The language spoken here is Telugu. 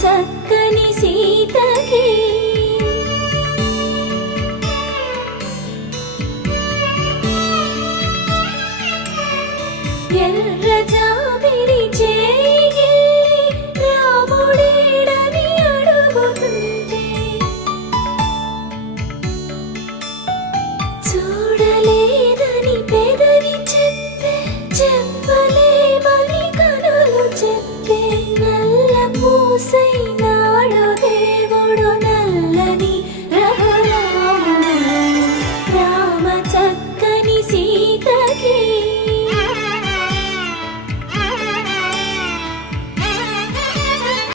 చక్కని సీతకి ఎర్ర జాబిలి చేయి రాముడేడని అడుగుతుంటే చూడలేదని పెదవి చెప్పలేమని కనులు చెప్పే నల్ల పూసైన